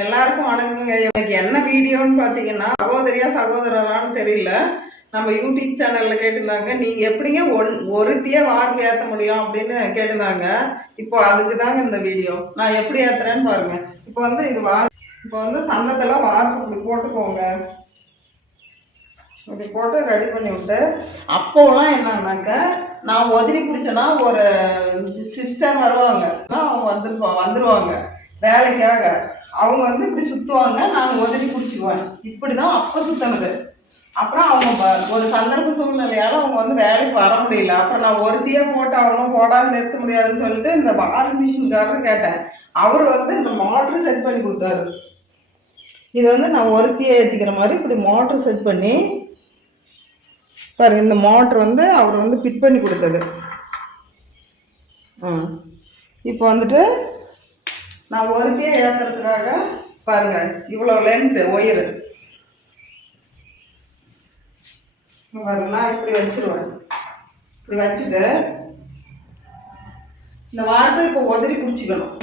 எல்லாருக்கும் வணக்கங்க. எனக்கு என்ன வீடியோன்னு பார்த்தீங்கன்னா சகோதரியா சகோதரரான்னு தெரியல. நம்ம யூடியூப் சேனல்ல கேட்டிருந்தாங்க. நீங்க எப்படிங்க ஒன் ஒருத்தியே வார்ப்பு ஏற்ற முடியும் அப்படின்னு கேட்டிருந்தாங்க. இப்போ அதுக்கு தாங்க இந்த வீடியோ. நான் எப்படி ஏத்துறேன்னு பாருங்க. இப்போ வந்து இது வா இப்போ வந்து சந்தத்துல வார்ப்பு இப்படி போட்டுக்கோங்க. இப்படி போட்டு ரெடி பண்ணி விட்டு அப்போலாம் என்னன்னாக்க நான் உதறி பிடிச்சேன்னா ஒரு சிஸ்டர் வருவாங்க. அவங்க வந்துருப்பா வந்துருவாங்க. வேலைக்காக. அவங்க வந்து இப்படி சுற்றுவாங்க நான் உதவி பிடிச்சிக்குவேன். இப்படி தான் அப்போ சுற்றினது அப்புறம் அவங்க ஒரு சந்தர்ப்ப சூழ்நிலையால அவங்க வந்து வேலைக்கு வர முடியல. அப்புறம் நான் ஒருத்தியாக போட்டு அவனும் போடாது நிறுத்த முடியாதுன்னு சொல்லிட்டு இந்த வால் மிஷின்காரர் கேட்டேன். அவர் வந்து இந்த மோட்ரு செட் பண்ணி கொடுத்தாரு. இது வந்து நான் ஒருத்தியே ஏற்றிக்கிற மாதிரி இப்படி மோட்ரு செட் பண்ணி பாருங்க இந்த மோட்ரு வந்து அவர் வந்து ஃபிட் பண்ணி கொடுத்தது. ம். இப்போ வந்துட்டு நான் ஒருத்தையே ஏற்றுறதுக்காக பாருங்கள் இவ்வளோ லென்த்து ஒயரு பாருங்கன்னா நான் இப்படி வச்சிருவேன். இப்படி வச்சுட்டு இந்த வார்ப்பை இப்போ உதறி பிடிச்சிக்கணும்.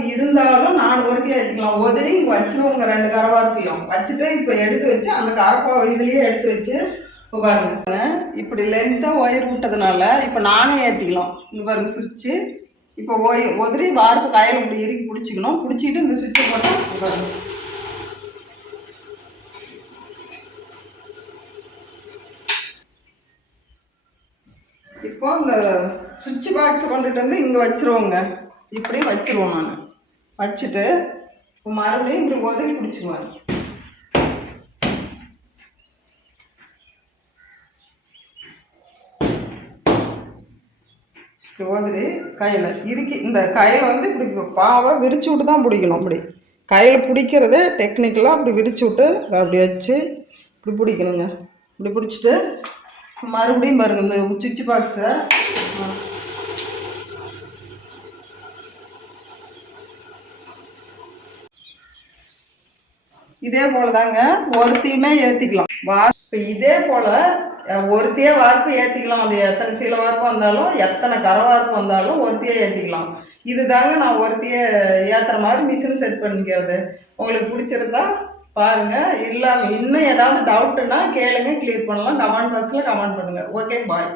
கரவார்ப்பு இருந்தாலும் நாலு ஒருத்தி வச்சுக்கலாம். உதறி இங்கே வச்சிருவோங்க ரெண்டு கரவார்ப்பையும் வச்சுட்டு இப்போ எடுத்து வச்சு அந்த கரப்பா இதுலேயே எடுத்து வச்சு பாருங்க இப்படி லென்த்தாக ஒயர் விட்டதுனால இப்போ நானே ஏற்றிக்கலாம் இங்கே பாருங்க சுவிட்சு. இப்போ ஒய் உதறி வார்ப்பு கையில் இப்படி இறுக்கி பிடிச்சிக்கணும். பிடிச்சிக்கிட்டு இந்த சுவிட்சை போட்டால் பாருங்க இப்போ இந்த சுவிட்ச் பாக்ஸ் கொண்டுட்டு வந்து இங்கே வச்சிருவோங்க. இப்படி வச்சிருவோம் நான். வச்சுட்டு இப்போ மறுபடியும் இப்படி உதவி பிடிச்சிருவாங்க இப்படி உதறி கையில் இறுக்கி இந்த கையில் வந்து இப்படி பாவை விரிச்சு விட்டு தான் பிடிக்கணும் அப்படி. கையில் பிடிக்கிறதே டெக்னிக்கலாக அப்படி விரிச்சு விட்டு அப்படி வச்சு இப்படி பிடிக்கணுங்க. இப்படி பிடிச்சிட்டு மறுபடியும் பாருங்கள் இந்த சுவிட்ச் பாக்ஸை இதே போல தாங்க ஒருத்தையுமே ஏற்றிக்கலாம் வா இப்போ இதே போல ஒருத்தையே வார்ப்பு ஏற்றிக்கலாம் அது எத்தனை சீல வார்ப்பு வந்தாலும் எத்தனை கரை வார்ப்பு வந்தாலும் ஒருத்தையே ஏற்றிக்கலாம் இது தாங்க நான் ஒருத்தையே ஏற்றுற மாதிரி மிஷின் செட் பண்ணிக்கிறது. உங்களுக்கு பிடிச்சிருந்தா பாருங்க. இல்லாம இன்னும் ஏதாவது டவுட்டுன்னா கேளுங்க. கிளியர் பண்ணலாம். கமெண்ட் பாக்ஸில் கமெண்ட் பண்ணுங்க. Okay bye